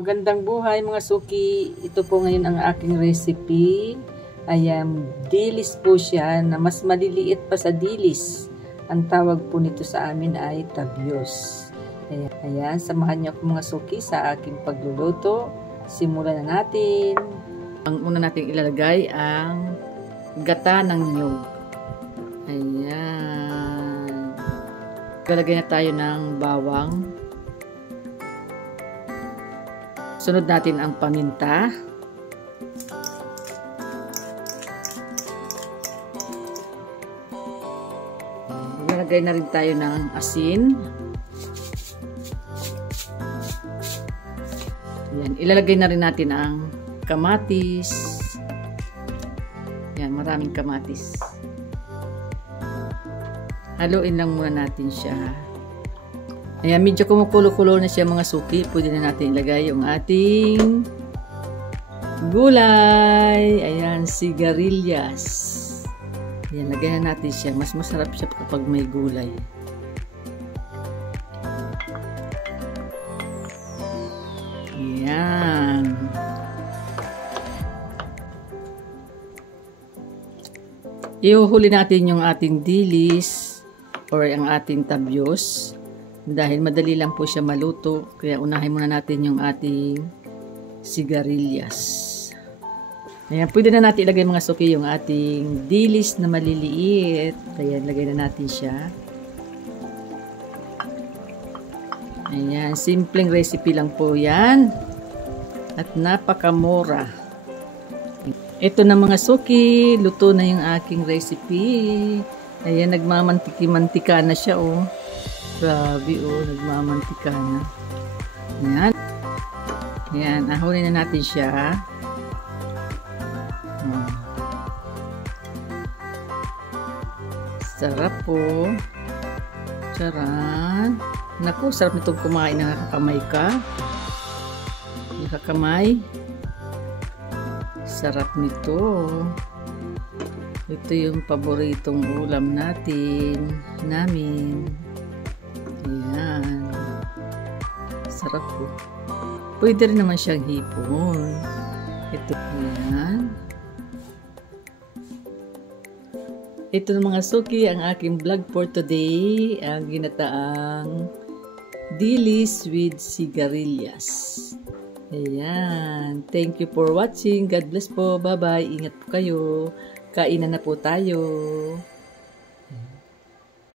Magandang buhay mga suki. Ito po ngayon ang aking recipe. Ayan, dilis po siya na mas maliliit pa sa dilis. Ang tawag po nito sa amin ay tabyos. Ayan, samahan niyo ako mga suki sa aking pagluluto. Simulan na natin. Ang una nating ilalagay ang gata ng niyog. Ayan. Ilalagay na tayo ng bawang. Sunod natin ang paminta. Ilalagay na rin tayo ng asin. Yan. Ilalagay na rin natin ang kamatis. Yan, maraming kamatis. Haluin lang muna natin siya. Ayan, medyo kumukulo-kulo na siya mga suki. Pwede na natin ilagay yung ating gulay. Ayan, sigarilyas. Ayan, lagay na natin siya. Mas masarap siya kapag may gulay. Ayan. Ihuhuli natin yung ating dilis or ang ating tabyos. Dahil madali lang po siya maluto, kaya unahin muna natin yung ating sigarilyas. Ayan, pwede na natin ilagay mga suki yung ating dilis na maliliit. Ayan, lagay na natin siya. Ayan, simpleng recipe lang po yan. At napakamura. Ito na mga suki, luto na yung aking recipe. Ayan, nagmamantika na siya oh. Grabe oh, nagmamantika na. Ayan. Ayan, ahunin na natin siya. Sarap po. Charan. Naku, sarap nitong kumain na nakakamay ka. Nakakamay. Sarap nito. Ito yung paboritong ulam namin. Ayan. Sarap po. Pwede rin naman siyang hipon. Ito. Ayan. Ito na mga suki, ang aking vlog for today. Ang ginataang dilis with sigarilyas. Ayan. Thank you for watching. God bless po. Bye-bye. Ingat po kayo. Kainan na po tayo.